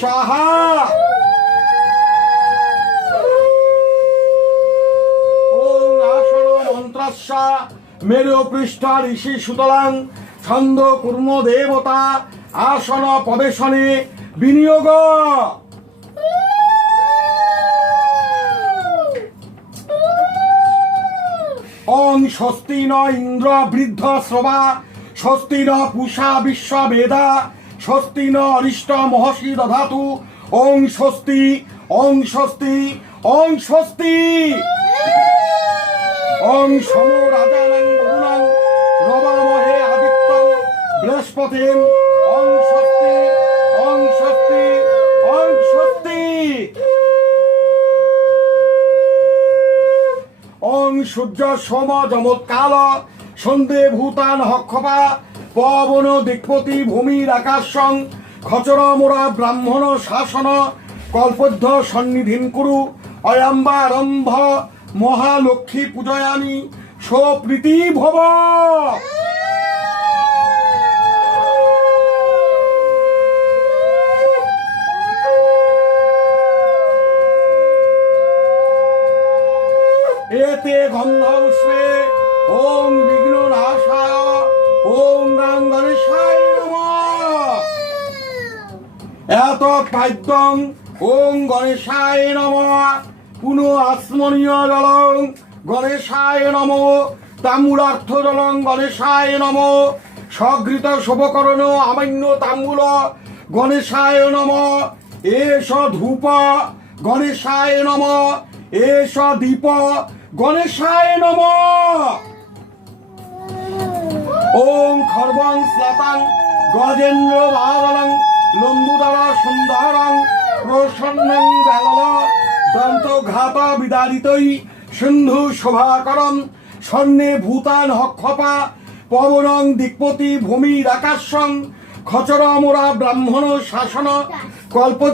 সাহা ওং আসন মন্ত্রস্যা মেরু পৃষ্ঠা ঋষি সুতলাং ছন্দ কুর্ম দেবতা আসন প্রবেশনে বিনিয়োগ। ওং স্বস্তি ন ইন্দ্র বৃদ্ধ শ্রবা স্বস্তি ন পুষা বিশ্ব বেদা স্বস্তি ন অরিষ্ট মহর্ষি দধাতু ওং স্বস্তি ওং স্বস্তি ওং স্বস্তি। ওং সম রাজানং বরুণং রবামহে আদিত্যং বৃহস্পতিং ওং স্বস্তি ওং স্বস্তি ওং স্বস্তি। ওং সূর্য সোম যমৎকাল সন্ধে ভূতান হক্ষপা পবন দিকপতি ভূমির আকাশং খচর মোরা ব্রাহ্মণ শাসন কল্পদ্ধ সন্নিধিন কুরু অয়াম্বারম্ভ মহালক্ষ্মী পূজয়ামি স্বপ্রীতি ভব। এতে গন্ধ উষ্ণে ওং বিঘ্ন নাশায় ওং গাং গণেশায় নমঃ। এত পাদ্যং ওং গণেশায় নমঃ পুনঃ আসমনীয় জলং গণেশায় নমঃ তাম্বূলার্থ জলং গণেশায় নমঃ সঘৃত শুভকরণ আমান্য তাম্বূল গণেশায় নমঃ এষ ধূপ গণেশায় নমঃ এষ দীপ গণেশায় নমঃ। ওং খর্বং শ্লাতাং গজেন্দ্র বাদলং লম্বুদর সুন্দরং প্রসন্নং গালল দন্তঘাত বিদারিতৈ সিন্ধু শোভাকরম স্বর্ণে ভূতান হক্ষপা পবনং দিকপতি ভূমির আকাশং খচর মোরা ব্রাহ্মণ শাসন কল্প